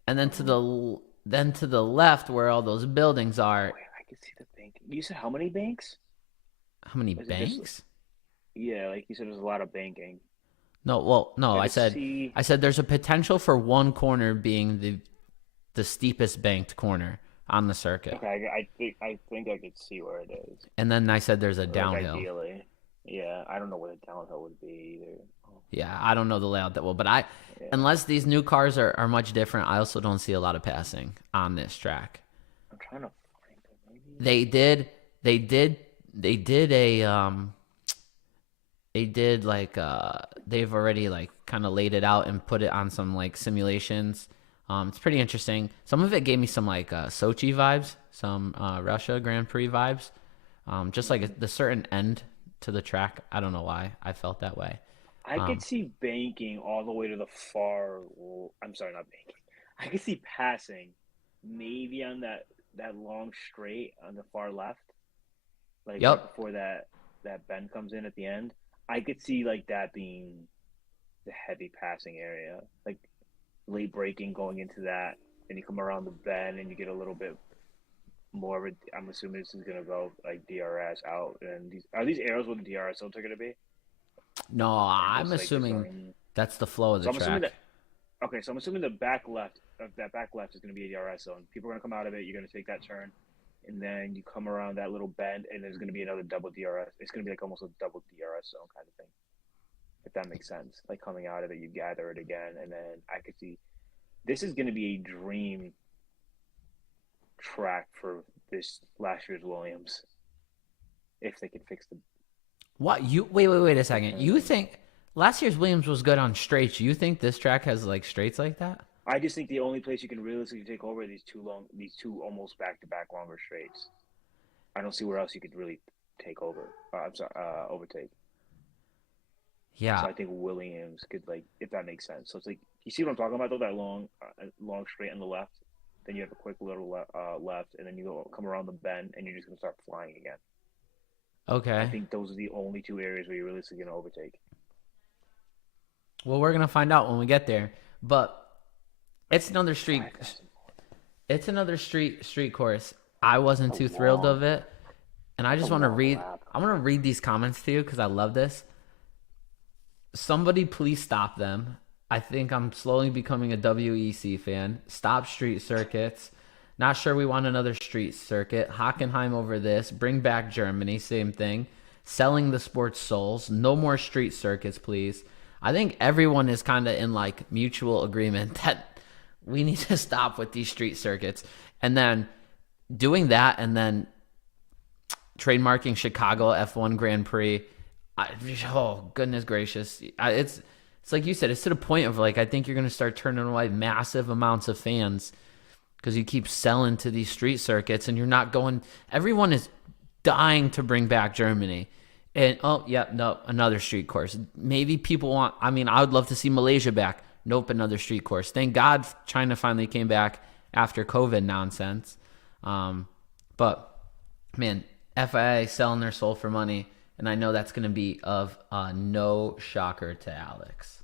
And then to the left, where all those buildings are, Wait, I can see the bank. You said how many banks? how many Was it just? banks? Yeah, like you said, there's a lot of banking. No, well, no. I I just said see. I said there's a potential for one corner being the steepest banked corner on the circuit, Okay, I think I could see where it is. and then I said there's a Like downhill. ideally, yeah. I don't know where the downhill would be either. Oh, Yeah, I don't know the layout that well, but yeah, unless these new cars are much different, I also don't see a lot of passing on this track. I'm trying to find it. Maybe. They did, they did, they did a they did like they've already like kind of laid it out and put it on some like simulations. It's pretty interesting. Some of it gave me some like Sochi vibes, some Russia Grand Prix vibes. Just like the certain end to the track. I don't know why I felt that way. I could Um, see banking all the way to the far. I'm sorry, not banking. I could see passing, maybe on that long straight on the far left, like right yep. before that bend comes in at the end. I could see like that being the heavy passing area, like late braking going into that, and you come around the bend and you get a little bit more of a. I'm assuming this is gonna go like DRS out, and these arrows where the DRS zones are gonna be, No, or I'm just like the assuming zone. that's the flow of the So I'm assuming track. that. Okay, so I'm assuming the back left of that back left is going to be a DRS zone. People are going to come out of it. You're going to take that turn, and then you come around that little bend, and there's going to be another double DRS. It's going to be like almost a double DRS zone kind of thing, if that makes sense. Like coming out of it, you gather it again, and then I could see this is going to be a dream track for this last year's Williams if they can fix the What you wait a second. You turn. think last year's Williams was good on straights? You think this track has like straights like that? I just think the only place you can realistically take over are these two almost back to back longer straights. I don't see where else you could really take over. I'm sorry, overtake. So Yeah. I think Williams could like, if that makes sense. So it's like you see what I'm talking about though, that long straight on the left. Then you have a quick little left, and then you come around the bend, and you're just gonna start flying again. I Okay. think those are the only two areas where you're realistically gonna overtake. Well, we're gonna find out when we get there. But it's another street. 5,000. It's another street course. I wasn't A too thrilled of long, it, and I a just want to long read. lap. I want to read these comments to you because I love this. Somebody please stop them. I think I'm slowly becoming a WEC fan. Stop street circuits. Not sure we want another street circuit. Hockenheim over this. Bring back Germany. Same thing. Selling the sports souls. No more street circuits, please. I think everyone is kind of in like mutual agreement that we need to stop with these street circuits. And then doing that and then trademarking Chicago F1 Grand Prix. Oh, goodness gracious. It's like you said, it's to the point of like, I think you're going to start turning away massive amounts of fans because you keep selling to these street circuits and you're not going. Everyone is dying to bring back Germany. And, oh, yeah, no, another street course. Maybe people want, I mean, I would love to see Malaysia back. Nope, another street course. Thank God China finally came back after COVID nonsense. But, man, FIA selling their soul for money. And I know that's going to be of no shocker to Alex.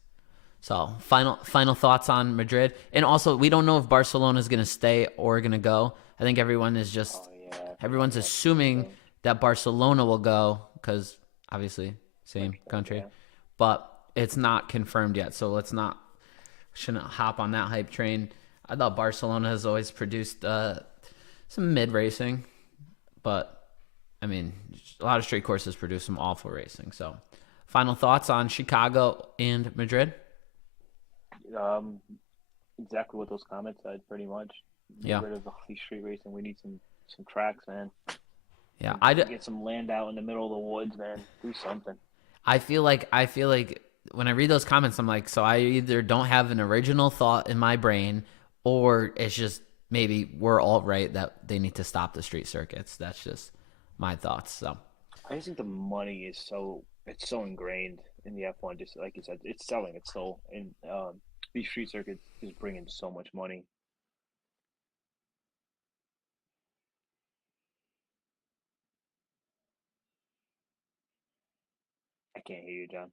So final thoughts on Madrid. And also, we don't know if Barcelona is going to stay or going to go. I think everyone's assuming that Barcelona will go because obviously same country. Yeah. But it's not confirmed yet. So shouldn't hop on that hype train. I thought Barcelona has always produced some mid racing, but I mean, a lot of street courses produce some awful racing. So, final thoughts on Chicago and Madrid? Exactly what those comments said, pretty much. Yeah. Get rid of all these street racing. We need some tracks, man. Yeah, get some land out in the middle of the woods, man. Do something. I feel like when I read those comments, I'm like, so I either don't have an original thought in my brain, or it's just maybe we're all right that they need to stop the street circuits. That's just my thoughts. So I just think the money is so ingrained in the F1. Just like you said, it's selling its soul, and these street circuits just bring in so much money. I can't hear you, John.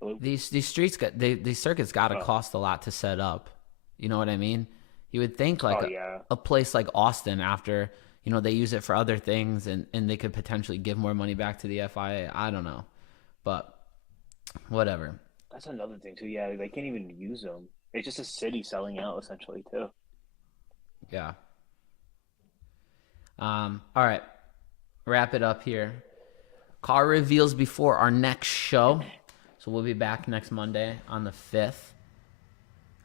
Hello? these circuits got to cost a lot to set up. You know what I mean? You would think like a place like Austin, after they use it for other things and they could potentially give more money back to the FIA. I don't know, but whatever. That's another thing too. Yeah, they can't even use them. It's just a city selling out essentially too. Yeah. All right. Wrap it up here. Car reveals before our next show. So we'll be back next Monday on the 5th.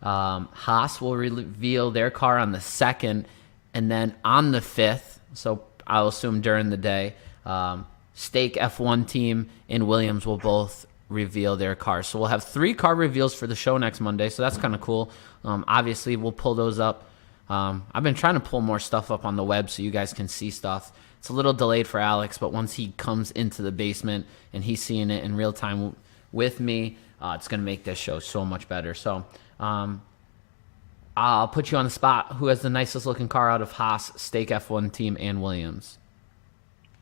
Haas will reveal their car on the 2nd, and then on the 5th, so I'll assume during the day, Stake F1 team and Williams will both reveal their cars. So we'll have 3 car reveals for the show next Monday, so that's kind of cool. Obviously, we'll pull those up. I've been trying to pull more stuff up on the web so you guys can see stuff. It's a little delayed for Alex, but once he comes into the basement and he's seeing it in real time with me, it's going to make this show so much better. So I'll put you on the spot. Who has the nicest looking car out of Haas, Stake F1 team, and Williams?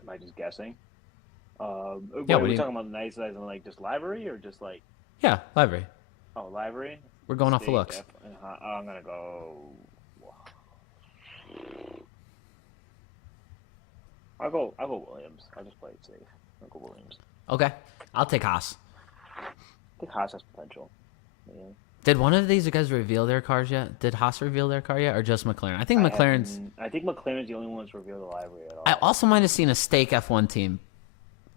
Am I just guessing? Yeah, what are we talking about? Nice as in like just livery or just like? Yeah, livery. Oh, livery. We're going off the looks. I'm gonna go. I'll go Williams. I'll just play it safe. I'll go Williams. Okay, I'll take Haas. I think Haas has potential. Yeah. Did one of these guys reveal their cars yet? Did Haas reveal their car yet, or just McLaren? I think McLaren's the only ones to reveal the livery at all. I also might have seen a Stake F1 team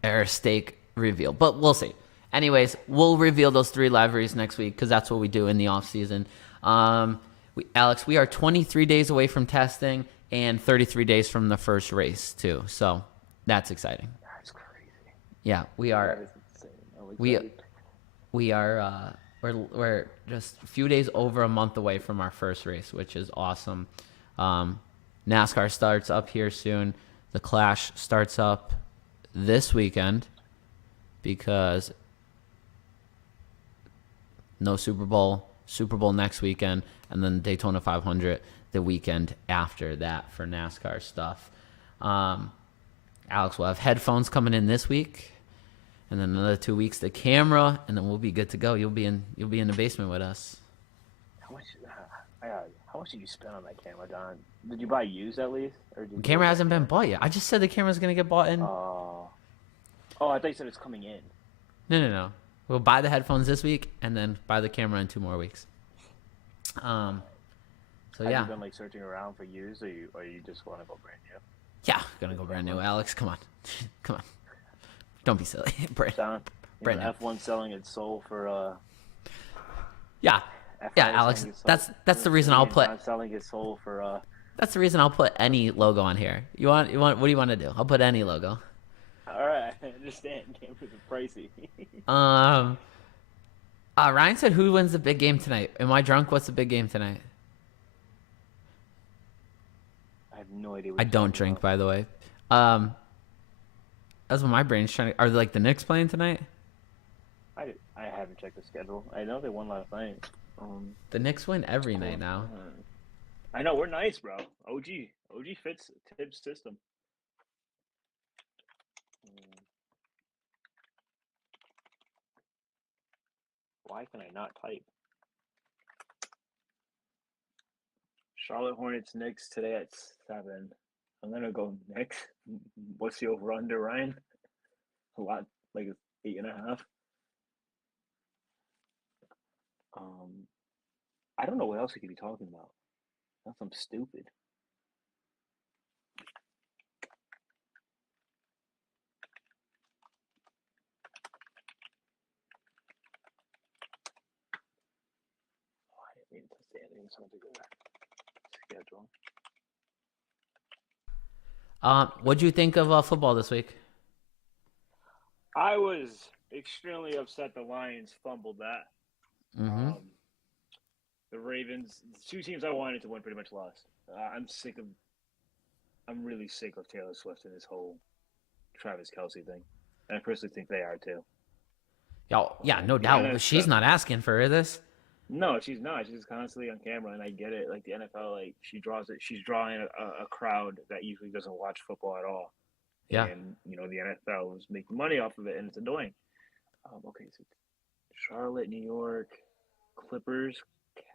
or a Stake reveal, but we'll see. Anyways, we'll reveal those 3 liveries next week because that's what we do in the off season. Alex, we are 23 days away from testing and 33 days from the first race too. So that's exciting. That's crazy. Yeah, we are. That is insane. We're just a few days over a month away from our first race, which is awesome. NASCAR starts up here soon. The Clash starts up this weekend because no Super Bowl next weekend, and then Daytona 500 the weekend after that for NASCAR stuff. Alex will have headphones coming in this week, and then another 2 weeks the camera, and then we'll be good to go. You'll be in the basement with us. How much did you spend on that camera, Don? Did you buy used at least? Or The camera hasn't been bought yet. I just said the camera's gonna get bought in. Oh, I thought you said it's coming in. No. We'll buy the headphones this week and then buy the camera in 2 more weeks. So Have yeah, you been like searching around for used, or you just want to go brand new? yeah, gonna go brand new. Alex, come on, come on, don't be silly. brand Sound, brand new. F1 selling its soul for Yeah, F1 yeah, selling Alex. its soul- That's the reason I'll put. selling its soul for That's the reason I'll put any logo on here. You want? What do you want to do? I'll put any logo. All right, I understand. It was pricey. Ryan said, "Who wins the big game tonight?" Am I drunk? What's the big game tonight? I have no idea. What I you're don't talking drink, about. by the way. That's what my brain's trying to. Are like the Knicks playing tonight? I haven't checked the schedule. I know they won last night. The Knicks win every night now. I know we're nice, bro. OG fits Tibbs' system. Why can I not type? Charlotte Hornets Knicks today at 7. I'm gonna go Knicks. What's the over under, Ryan? A lot, like 8.5. I don't know what else we could be talking about. That's something stupid. Oh, I didn't mean to say anything. So to go back. Schedule. What'd you think of football this week? I was extremely upset the Lions fumbled that. Mm-hmm. The Ravens, the 2 teams I wanted to win, pretty much lost. I'm really sick of Taylor Swift and this whole Travis Kelce thing, and I personally think they are too. Yeah, no doubt. She's not asking for this. No, she's not. She's constantly on camera, and I get it. Like the NFL, like she's drawing a crowd that usually doesn't watch football at all. Yeah. And the NFL is making money off of it, and it's annoying. Okay, so Charlotte, New York, Clippers,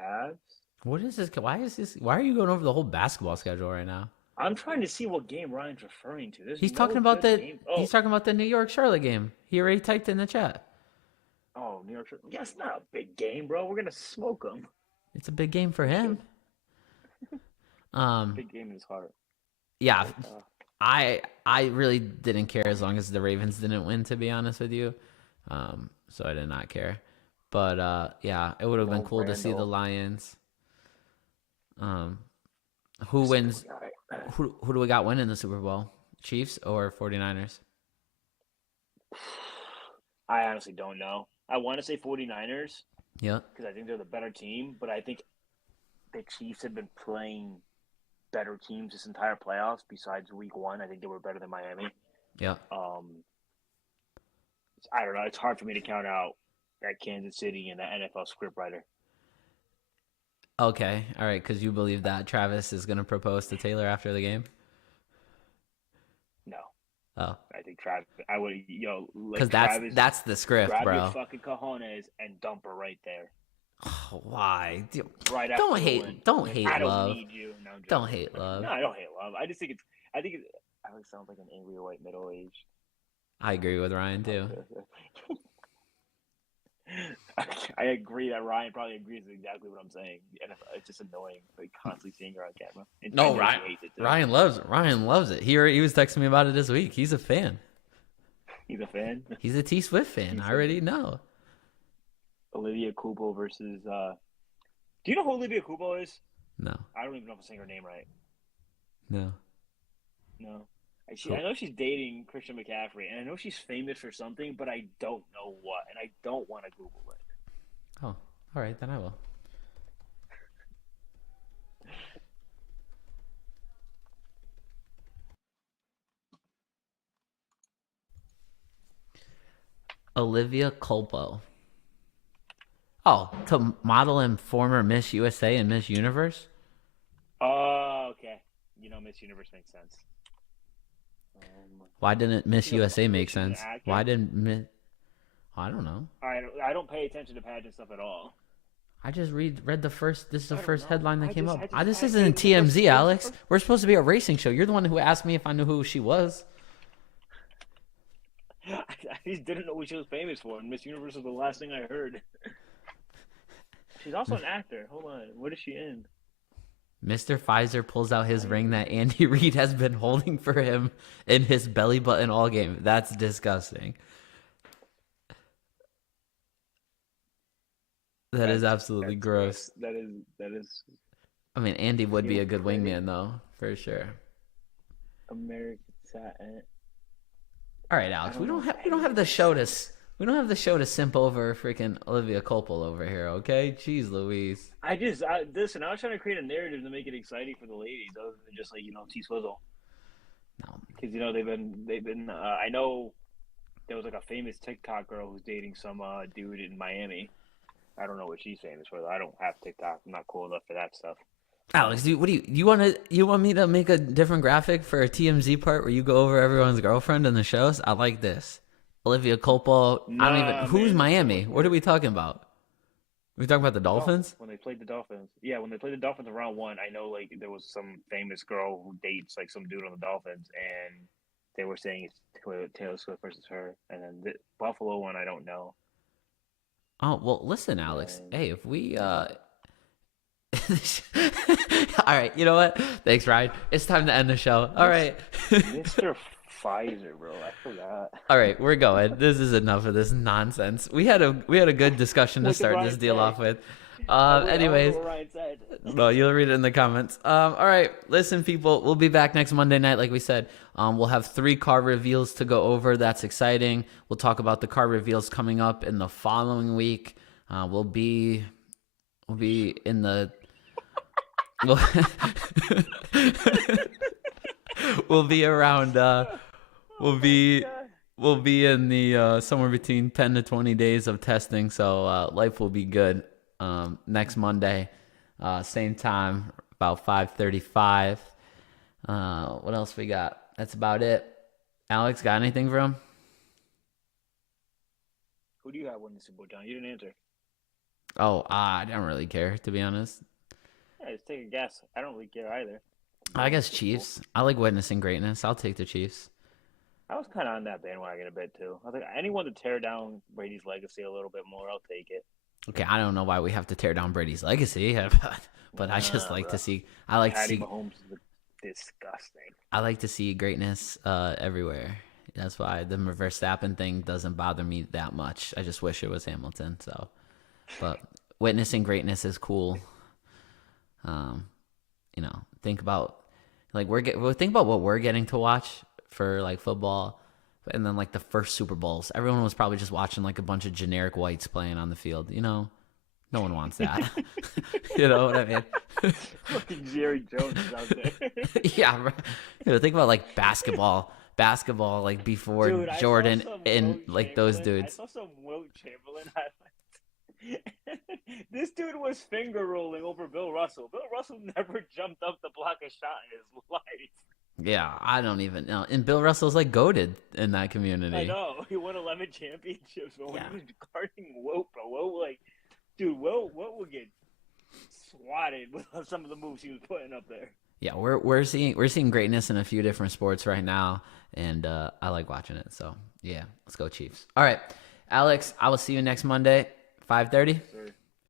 Cavs. What is this? Why are you going over the whole basketball schedule right now? I'm trying to see what game Ryan's referring to. He's talking about He's talking about the New York Charlotte game. He already typed in the chat. Oh, New York. Yeah, it's not a big game, bro. We're gonna smoke them. It's a big game for him. Big game in his heart. Yeah, I really didn't care as long as the Ravens didn't win. To be honest with you, so I did not care. But yeah, it would have been cool to see the Lions. Who wins? Who do we got winning the Super Bowl? Chiefs or 49ers? I honestly don't know. I want to say 49ers. Yeah. Because I think they're the better team, but I think the Chiefs have been playing better teams this entire playoffs. Besides Week 1, I think they were better than Miami. Yeah. I don't know. It's hard for me to count out that Kansas City and the NFL scriptwriter. Okay. All right. Because you believe that Travis is going to propose to Taylor after the game? No. Oh. I think Travis. I would, because that's the script, grab bro. Your fucking cojones and dump her right there. Oh, why? Right don't after hate. win. Don't hate I don't love. need you. No, don't hate love. No, I don't hate love. I just think I always sound like an angry white middle aged. I agree with Ryan too. I agree that Ryan probably agrees with exactly what I'm saying. It's just annoying, like constantly seeing her on camera. And No, Ryan hates it too. Ryan loves it. He was texting me about it this week. He's a fan. He's a fan. He's a T Swift fan. I already know. Olivia Cupo versus. Do you know who Olivia Cupo is? No. I don't even know if I'm saying her name right. No. I know she's dating Christian McCaffrey, and I know she's famous for something, but I don't know what, and I don't want to Google it. Oh, all right, then I will. Olivia Culpo. Oh, to model and former Miss USA and Miss Universe? Oh, okay. Miss Universe makes sense. Why didn't Miss USA make sense? Why didn't Miss... I don't know. I don't pay attention to pageant stuff at all. I just read the first... This is the first headline that came up. This just isn't TMZ, Alex. We're supposed to be a racing show. You're the one who asked me if I knew who she was. I ladies didn't know what she was famous for, and Miss Universe was the last thing I heard. She's also an actor. Hold on, what is she in? Mr. Pfizer pulls out his ring that Andy Reid has been holding for him in his belly button all game. That's disgusting. That is absolutely gross. That is I mean, Andy would be a good wingman, though, for sure. American Satin. All right, Alex. We don't have the show to simp over freaking Olivia Culpo over here, okay? Jeez, Louise. Listen. I was trying to create a narrative to make it exciting for the ladies, other than just like T Swizzle. No, because they've been. I know there was like a famous TikTok girl who's dating some dude in Miami. I don't know what she's famous for though. I don't have TikTok. I'm not cool enough for that stuff. Alex, you want me to make a different graphic for a TMZ part where you go over everyone's girlfriend in the shows? I like this. Olivia Culpo. Who's Miami? What are we talking about? Are we talking about the Dolphins? When they played the Dolphins. Yeah, when they played the Dolphins in round 1, I know like there was some famous girl who dates like some dude on the Dolphins, and they were saying it's Taylor Swift versus her. And then the Buffalo one, I don't know. Oh, well, listen, Alex. Hey, if we all right, you know what? Thanks, Ryan. It's time to end the show. All right. Mr. Pfizer, bro. I forgot. All right, we're going. This is enough of this nonsense. We had a good discussion to start this deal off with. Anyways, no, you'll read it in the comments. All right, listen, people, we'll be back next Monday night, like we said. We'll have 3 car reveals to go over. That's exciting. We'll talk about the car reveals coming up in the following week. We'll be in the. We'll be around. We'll be in the somewhere between 10 to 20 days of testing, so life will be good. Next Monday, same time, about 5:35. What else we got? That's about it. Alex, got anything for him? Who do you have winning the Super Bowl, John? You didn't answer. Oh, I don't really care, to be honest. Yeah, just take a guess. I don't really care either. I guess Chiefs. I like witnessing greatness. I'll take the Chiefs. I was kind of on that bandwagon a bit too. I think anyone to tear down Brady's legacy a little bit more, I'll take it. Okay, I don't know why we have to tear down Brady's legacy, but I just like to see. Patty Mahomes is disgusting. I like to see greatness everywhere. That's why the Verstappen thing doesn't bother me that much. I just wish it was Hamilton. So, but witnessing greatness is cool. Think about think about what we're getting to watch for like football, and then like the first Super Bowls. Everyone was probably just watching like a bunch of generic whites playing on the field. No one wants that. You know what I mean? Fucking Jerry Jones is out there. Yeah, think about like basketball like before Dude, Jordan and like those dudes. I saw some Wilt Chamberlain highlights. This dude was finger rolling over Bill Russell. Bill Russell never jumped up to block a shot in his life. Yeah, I don't even know. And Bill Russell's like goated in that community. I know. He won 11 championships, but when he was guarding Wilt, bro, Wilt would get swatted with some of the moves he was putting up there. Yeah, we're seeing greatness in a few different sports right now, and I like watching it. So yeah, let's go Chiefs. All right, Alex, I will see you next Monday, 5:30.